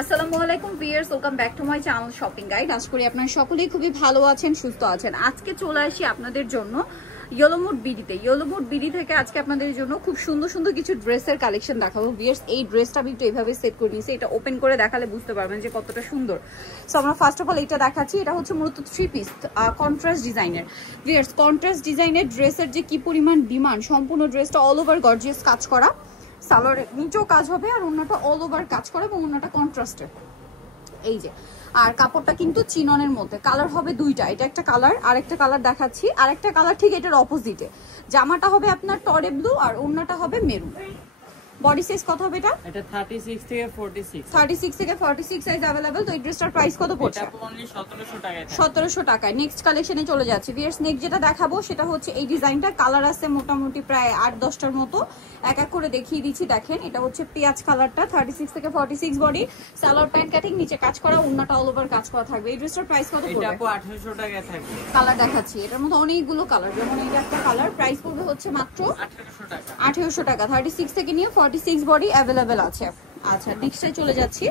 আসসালামু আলাইকুম viewers, welcome back to my channel shopping guide. আশা করি আপনারা সকলেই খুবই ভালো আছেন, সুস্থ আছেন। আজকে চলে আসি আপনাদের জন্য ইয়েলোমুড বিডিতে। ইয়েলোমুড বিডি থেকে আজকে আপনাদের জন্য খুব সুন্দর সুন্দর কিছু ড্রেসের কালেকশন দেখাবো। ভিউয়ার্স, এই ড্রেসটা আমি একটু এইভাবে সেট করে নিয়েছি, এটা ওপেন করে দেখালে বুঝতে পারবেন যে কতটা সুন্দর। সো আমরা ফার্স্ট অফ অল এটা দেখাচ্ছি। এটা হচ্ছে মূলত 3 পিস কন্ট্রাস্ট ডিজাইনের। ভিউয়ার্স, কন্ট্রাস্ট ডিজাইনের ড্রেসের যে কি পরিমাণ ডিমান্ড, সম্পূর্ণ ড্রেসটা অল ওভার গর্জিয়াস কাজ করা, সালোয়ারের নিচেও কাজ হবে আর ওন্নাটা অল ওভার কাজ করে এবং ওন্নাটা কন্ট্রাস্টের। এই যে, আর কাপড়টা কিন্তু চিননের মধ্যে, কালার হবে দুইটা। এটা একটা কালার, আরেকটা কালার দেখাচ্ছি, আরেকটা কালার ঠিক এটার অপোজিটে। জামাটা হবে আপনার টরে ব্লু আর ওন্নাটা হবে মেরুন। বডি সাইজ কত হবে এটা? এটা 36 থেকে 46। 36 থেকে 46 সাইজ अवेलेबल। তো এই ড্রেসটার প্রাইস কত পড়ছে? এটা অনলি 1700 টাকায়। 1700 টাকায়। নেক্সট কালেকশনে চলে যাচ্ছি। ভিউয়ার্স, নেক্সট যেটা দেখাবো সেটা হচ্ছে এই ডিজাইনটা। কালার আছে মোটামুটি প্রায় 8-10টার মতো, এক এক করে দেখিয়ে দিচ্ছি। দেখেন, এটা হচ্ছে পেঁয়াজ কালারটা, 36 থেকে 46 বডি, সালোয়ার প্যান্ট কাটিং, নিচে কাজ করা, ওন্নাটা অল ওভার কাজ করা থাকবে। এই ড্রেসটার প্রাইস কত পড়বে? এটা 1800 টাকায় থাকবে। কালার দেখাচ্ছি, এটার মধ্যে অনেকগুলো কালার, যেমন এটা একটা কালার। প্রাইস পড়বে হচ্ছে মাত্র 1800 টাকা। 1800 টাকা। 36 থেকে নিয়ে 46 বডি अवेलेबल আছে। আচ্ছা, নেক্সটে চলে যাচ্ছি।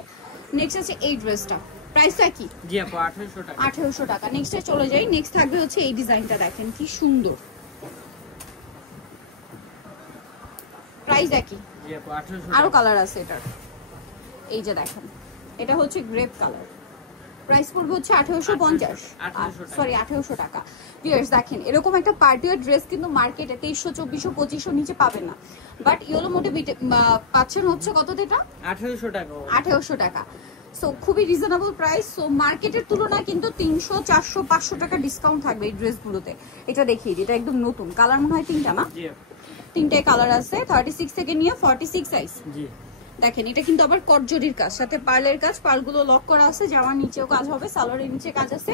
নেক্সট আছে এই ড্রেসটা, প্রাইসটা কি? জি আপু, 1800 টাকা। 1800 টাকা। নেক্সটে চলে যাই। নেক্সট থাকবে হচ্ছে এই ডিজাইনটা, দেখেন কি সুন্দর। প্রাইস কি? জি আপু, 1800 আরো টাকা। কালার আছে এটার। এই যে দেখেন, এটা হচ্ছে গ্রেপ কালার। প্রাইস পড়বে হচ্ছে 1850, সরি 1800 টাকা। ভিউয়ার্স, দেখেন এরকম একটা পার্টিওয়ার ড্রেস কিন্তু মার্কেটে 2300, 2400, 2500 নিচে পাবেন না, বাট ইয়েলো মোটে পাচ্ছেন হচ্ছে কত? এটা 1800 টাকা। 1800 টাকা। সো খুবই রিজনেবল প্রাইস। সো মার্কেটের তুলনায় কিন্তু 300, 400, 500 টাকা ডিসকাউন্ট থাকবে এই ড্রেসগুলোতে। এটা দেখিয়ে দিই, এটা একদম নতুন কালার, মনে হয় 3টা না? জি আপু, 3টায় কালার আছে। 36 থেকে নিয়ে 46 সাইজ। জি দেখেন, এটা কিন্তু আবার কটজরির কাজ, সাথে পার্লের কাজ, পার্লগুলো লক করা আছে, জামার নিচেও কাজ হবে, সালোয়ারের নিচে কাজ আছে,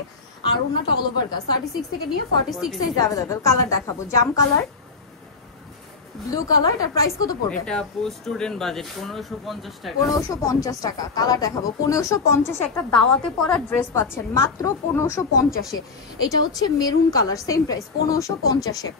আর ওনাটা অল ওভার কাজ। 36 থেকে নিয়ে 46 সাইজ अवेलेबल। কালার দেখাবো, জাম কালার, ব্লু কালার। এটার প্রাইস কত পড়বে? এটা আপু স্টুডেন্ট বাজেট 1550 টাকা। 1550 টাকা। কালার দেখাবো, 1550 একটা দাওয়াতে পরা ড্রেস পাচ্ছেন মাত্র 1550 এ। এটা হচ্ছে মেরুন কালার, সেম প্রাইস 1550 এ।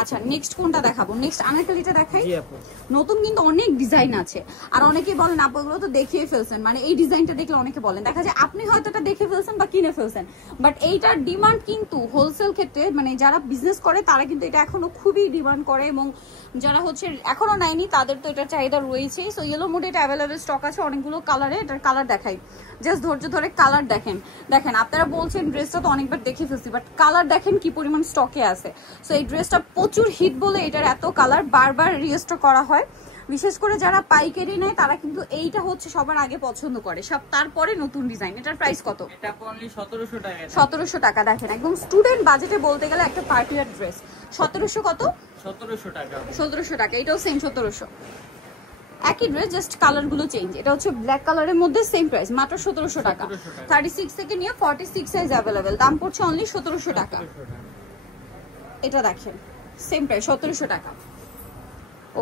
আচ্ছা, নেক্সট কোনটা দেখাবো? নেক্সট আনারকলিটা দেখাই। জি আপু, নতুন কিন্তু অনেক ডিজাইন আছে, আর অনেকে বলেন আপু এগুলো তো দেখিয়ে ফেলছেন, মানে এই ডিজাইনটা দেখলে অনেকে বলেন, দেখা যায় আপনি হয়তো এটা দেখে ফেলছেন বা কিনে ফেলছেন, বাট এইটার ডিমান্ড কিন্তু হোলসেল ক্ষেত্রে, মানে যারা বিজনেস করে তারা কিন্তু এটা এখনো খুবই ডিমান্ড করে, এবং যারা হচ্ছে এখনো নেয়নি তাদের তো এটার চাহিদা রয়েছে। সো ইয়েলো মোডে এটা অ্যাভেলেবেল স্টক আছে অনেকগুলো কালারে। এটার কালার দেখাই, জাস্ট ধৈর্য ধরে কালার দেখেন। দেখেন, আপনারা বলছেন ড্রেসটা তো অনেকবার দেখে ফেলছি, বাট কালার দেখেন কি পরিমাণ স্টকে আছে। সো এই ড্রেসটা প্রচুর হিট বলে এটার এত কালার বারবার রিস্টক করা হয়। বিশেষ করে যারা পাইকারি নেয় তারা কিন্তু এইটা হচ্ছে সবার আগে পছন্দ করে, সব তারপরে নতুন ডিজাইন। এটার প্রাইস কত? এটা অনলি 1700 টাকা। 1700 টাকা। দেখেন, একদম স্টুডেন্ট বাজেটে বলতে গেলে একটা পার্টিওয়ার ড্রেস। 1700 কত? 1700 টাকা। 1700 টাকা। এটাও সেম 1700, একই ড্রেস, জাস্ট কালার গুলো চেঞ্জ। এটা হচ্ছে ব্ল্যাক কালারের মধ্যে, সেম প্রাইস মাত্র 1700 টাকা। 36 থেকে নিয়ে 46 সাইজ अवेलेबल। দাম পড়ছে অনলি 1700 টাকা। এটা দেখেন, সেম প্রাইস 1700 টাকা।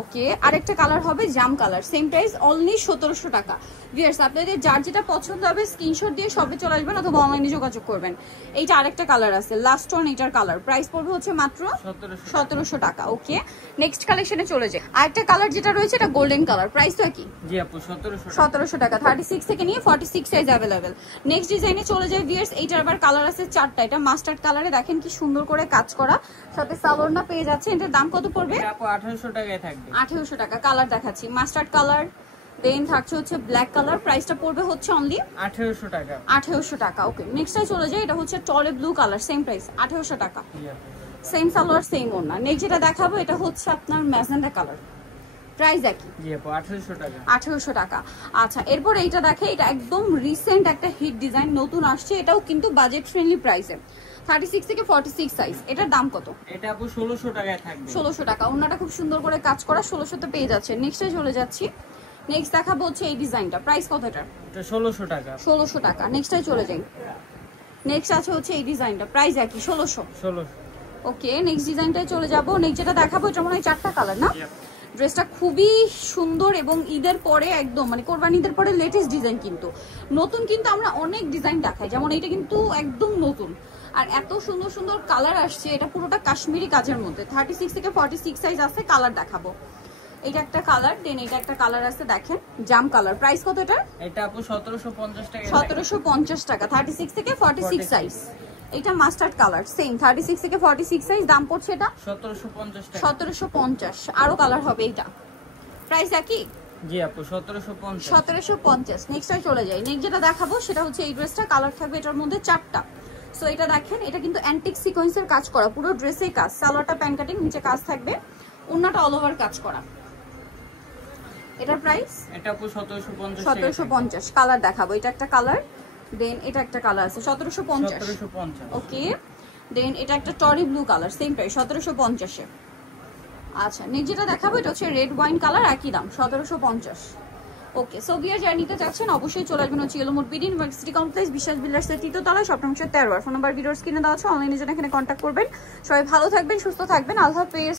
ওকে, আরেকটা কালার হবে জাম কালার, সেম প্রাইস অনলি 1700 টাকা। ভিউয়ার্স, আপনাদের যার যেটা পছন্দ হবে স্ক্রিনশট দিয়ে শপে চলে আসবেন অথবা অনলাইনে যোগাযোগ করবেন। এইটা আরেকটা কালার আছে, লাস্ট ওয়ান, এটার কালার প্রাইস পড়বে হচ্ছে মাত্র 1700 টাকা। ওকে, নেক্সট কালেকশনে চলে যায়। আরেকটা কালার যেটা রয়েছে এটা গোল্ডেন কালার, প্রাইসটা কি? জি আপু, 1700 টাকা। 36 থেকে নিয়ে 46 সাইজ अवेलेबल। নেক্সট ডিজাইনে চলে যায়। ভিউয়ার্স, এইটার আবার কালার আছে 4টা। এটা মাস্টার্ড কালারে, দেখেন কি সুন্দর করে কাজ করা, সাথে সালোয়ারটা পেয়ে যাচ্ছে। এটার দাম কত পড়বে? এটা আপু 1800 টাকায় থাকবে। 1800 টাকা। কালার দেখাচ্ছি, মাস্টার্ড কালার, দেন থাকছে হচ্ছে ব্ল্যাক কালার। প্রাইসটা পড়বে হচ্ছে অনলি 1800 টাকা। 1800 টাকা। ওকে, নেক্সটে চলে যায়। এটা হচ্ছে টরে ব্লু কালার, সেম প্রাইস 1800 টাকা। জি আপু, সেম সালোয়ার, সেম ওড়না। নেক্সট যেটা দেখাবো এটা হচ্ছে আপনার ম্যাজেন্টা কালার, প্রাইস একই, জি আপু, 1800 টাকা। 1800 টাকা। আচ্ছা, এরপর এইটা দেখে, এটা একদম রিসেন্ট একটা হিট ডিজাইন, নতুন আসছে, এটাও কিন্তু বাজেট ফ্রেন্ডলি প্রাইসে। 36 থেকে 46 সাইজ। এটার দাম কত? এটা আপু 1600 টাকায় থাকবে। 1600 টাকা। ওনাটা খুব সুন্দর করে কাজ করা, 1600 তে পেয়ে যাচ্ছে। নেক্সটে চলে যাচ্ছি। নেক্সট দেখাবো হচ্ছে এই ডিজাইনটা, প্রাইস কত এটা? এটা 1600 টাকা। 1600 টাকা। নেক্সটে চলে যাই। নেক্সট আছে হচ্ছে এই ডিজাইনটা, প্রাইস একই, 1600। ওকে, নেক্সট ডিজাইনটায় চলে যাবো। নেক্সট যেটা দেখাবো এটা মনে হয় 4টা কালার না? ড্রেসটা খুবই সুন্দর এবং ঈদের পরে একদম, মানে কোরবানি ঈদের পরে লেটেস্ট ডিজাইন, কিন্তু নতুন কিন্তু আমরা অনেক ডিজাইন দেখাই, যেমন এটা কিন্তু একদম নতুন, আর এত সুন্দর সুন্দর কালার আসছে। এটা পুরোটা কাশ্মীরি কাজের মধ্যে। 36 থেকে 46 সাইজ আছে। কালার দেখাবো, এটা একটা কালার, দেন এটা একটা কালার আছে দেখেন জাম কালার। প্রাইস কত এটা? এটা আপু 1750 টাকা। 1750 টাকা, 36 থেকে 46 সাইজ। এটা মাস্টার্ড কালার, সেম 36 থেকে 46 সাইজ। দাম পড়ছে এটা 1750 টাকা। 1750। আরো কালার হবে এটা, প্রাইস একই। জি আপু 1750। 1750। নেক্সটে চলে যাই। নেক্সট যেটা দেখাবো সেটা হচ্ছে এই ড্রেসটা, কালার থাকবে এটার মধ্যে 4টা। সো এটা দেখেন, এটা কিন্তু অ্যান্টিক সিকোয়েন্সের কাজ করা, পুরো ড্রেসে কাজ। সালোয়ারটা প্যান কাটিং, নিচে কাজ থাকবে, ওন্নাটা অল ওভার কাজ করা। এটার প্রাইস? এটা আপু 1750। 1750। কালার দেখাবো, এটা একটা কালার, দেন এটা একটা কালার আছে 1750। 1750। ওকে, দেন এটা একটা টরি ব্লু কালার, সেম প্রাইস 1750 এ। আচ্ছা, নেক্সট যেটা দেখাবো এটা হচ্ছে রেড ওয়াইন কালার, একই দাম 1750। ওকে, সো ভিউয়ার যারা নিতে চাচ্ছেন অবশ্যই চলে আসবেন হচ্ছে yellow mode BD university complex, বিশ্বাস বিল্ডার্সের 3য় তলায়, শপ নম্বর 13। ফোন নাম্বার ভিডিওর স্ক্রিনে দেওয়া আছে, অনলাইনে জন্য এখানে কন্ট্যাক্ট করবেন। সবাই ভালো থাকবেন, সুস্থ থাকবেন, আল্লাহ হাফেজ।